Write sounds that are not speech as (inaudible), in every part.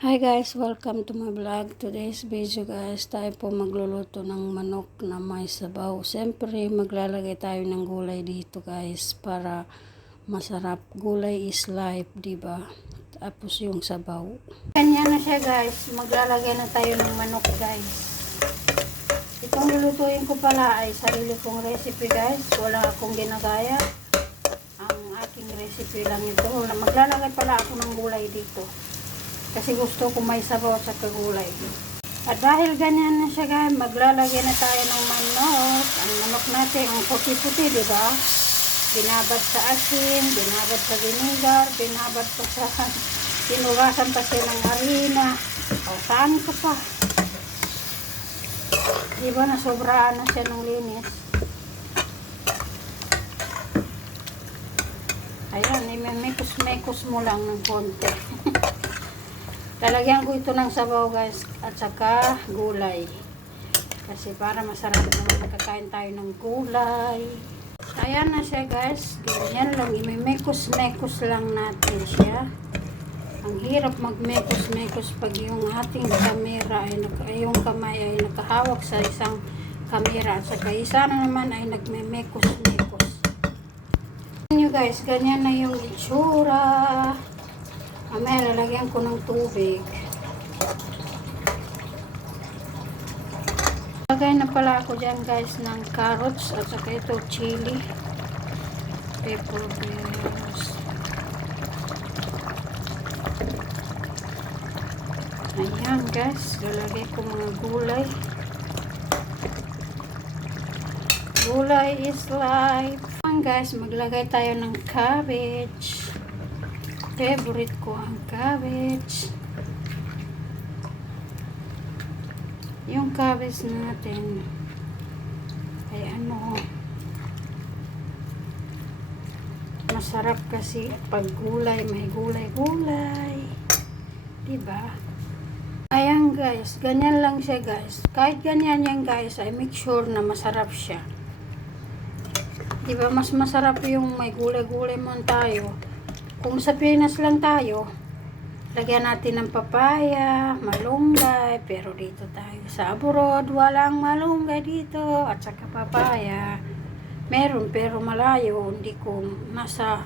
Hi guys, welcome to my vlog. Today's video guys, tayo po magluluto ng manok na may sabaw. Siyempre, maglalagay tayo ng gulay dito guys para masarap. Gulay is life, di ba? Tapos yung sabaw. Kanya na siya guys, maglalagay na tayo ng manok guys. Itong lulutuin ko pala ay sarili kong recipe guys. Wala akong ginagaya. Ang aking recipe lang ito. Maglalagay pala ako ng gulay dito. Kasi gusto ko may sabaw sa kagulay. At dahil ganyan na siya guys, maglalagay na tayo ng manok. Ang manok natin, ang puti-puti, di ba? Binabad sa asin, binabad sa vinegar, binabad pa sa (laughs) tinugasan pa siya ng harina. O, saan ka pa? Di ba nasobraan na siya ng linis? Ayan, imemekos-mekos mo lang ng konti. (laughs) Lalagyan ko ito ng sabaw guys at saka gulay. Kasi para masarap naman makakain tayo ng gulay. Ayan na siya guys. Ganyan lang. Imimekos-mekos lang natin siya. Ang hirap magmekos-mekos pag yung ating kamera ay yung kamay ay nakahawak sa isang kamera at saka isa na naman ay nagmemekos-mekos. Nyo guys, ganyan na yung itsura. Mamaya lalagyan ko ng tubig. Lagay na pala ako dyan guys ng carrots at saka ito chili. Pepper beans. Ayan guys, lalagay ko mga gulay. Gulay is life. Ayan guys, maglagay tayo ng cabbage favorite ko ang cabbage. Yung cabbage natin ay ano masarap kasi pag gulay, may gulay-gulay. Diba? Ayan guys, ganyan lang siya guys. Kahit ganyan yan guys, ay make sure na masarap siya. Diba? Mas masarap yung may gulay-gulay man tayo kung sa Pinas lang tayo, lagyan natin ng papaya, malunggay, pero dito tayo sa abroad, walang malunggay dito, at saka papaya. Meron, pero malayo, hindi ko nasa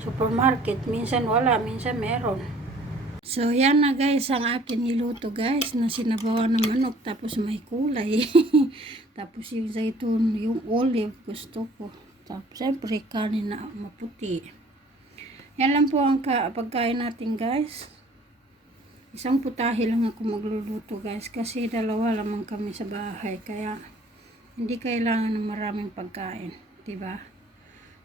supermarket, minsan wala, minsan meron. So, yan na guys, ang akin niluto guys, na sinabawan ng manok, tapos may kulay. (laughs) tapos yung zaitun, yung olive, gusto ko. Tapos, siyempre, kanin na maputi. Yan lang po ang pagkain natin guys. Isang putahe lang ako magluluto guys kasi dalawa lamang kami sa bahay kaya hindi kailangan ng maraming pagkain, 'di ba?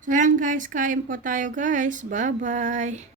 So yan guys, kain po tayo guys. Bye-bye.